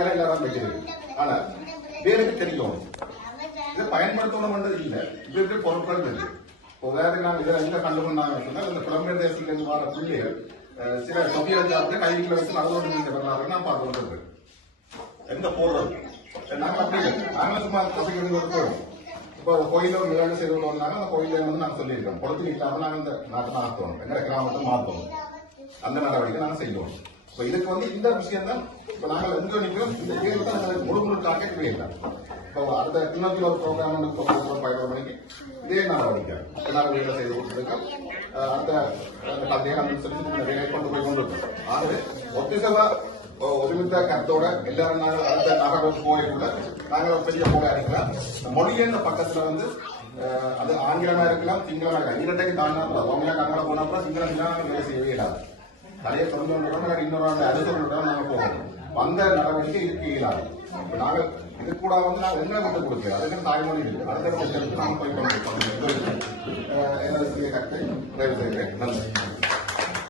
வேலை எல்லாரும் வைக்கிறது ஆனா வேருக்கு தெரியும். இதை பயன்படுத்தணும்ன்றது இல்லை. இது இருக்கிற பொருட்கள் இருக்கு இப்போ உதாரணத்துக்கு நாங்க இதை எங்க கண்டுகொண்டாங்க சொன்னா இந்த புலம்பெயர் தேசத்துல இருந்து வர பிள்ளைகள் சில சொபியா ஜாப்ல வச்சு வச்சு நடந்து நீங்க வரலாறு நான் பார்த்து கொண்டிருக்கேன் எந்த போடுறது நாங்க அப்படி இல்லை. நாங்க சும்மா இப்போ கோயில. ஒரு நிகழ்வு செய்து கொண்டோம்னாங்க அந்த கோயில வந்து நாங்க சொல்லியிருக்கோம். குளத்தில் இல்லாம நாங்க இந்த நாட்டை மாற்றணும் எங்க கிராமத்தை மாற்றணும் அந்த நடவடிக்கை நாங்க செய்வோம். இப்போ இதுக்கு வந்து இந்த விஷயம் தான் இப்போ நாங்கள் எங்க நிற்கிறோம் இந்த கேள்வி தான் எங்களுக்கு முழு முழு டார்கெட் இல்லை இப்போ அடுத்த இன்னொரு ஒரு ப்ரோக்ராம் பதினோரு மணிக்கு இதே நடவடிக்கை. எல்லாரும் வேலை செய்து கொடுத்துருக்கோம். அடுத்த அந்த கதையை இந்த வேலையை கொண்டு போய் கொண்டு இருக்கோம் ஆகவே ஒத்திசவா ஒருமித்த கருத்தோட எல்லாரும் நாங்கள் அடுத்த நகரம் போயிருக்குள்ள நாங்கள் பெரிய போக அடிக்கலாம் மொழியின் பக்கத்துல வந்து அது ஆங்கிலமா இருக்கலாம் சிங்களமா இருக்கலாம். இரண்டைக்கு தாண்டா போனா கூட சிங்களம் தான் வேலை செய்யவே இல்லாது நிறைய சொந்தம் இன்னொரு ஆண்டு அனுசரணை நாங்கள் போகணும். வந்த நடவடிக்கை இதுக்கு இயலாது இப்ப நாங்கள் இது கூட வந்து நாங்கள் என்ன விட்டு கொடுக்கல. அதுக்கு தாய்மொழி இல்லை. அடுத்த பிரச்சனை நாங்கள் போய் கொண்டு இருக்கோம். இது, அஹ், எனது செய்கிறேன். நன்றி.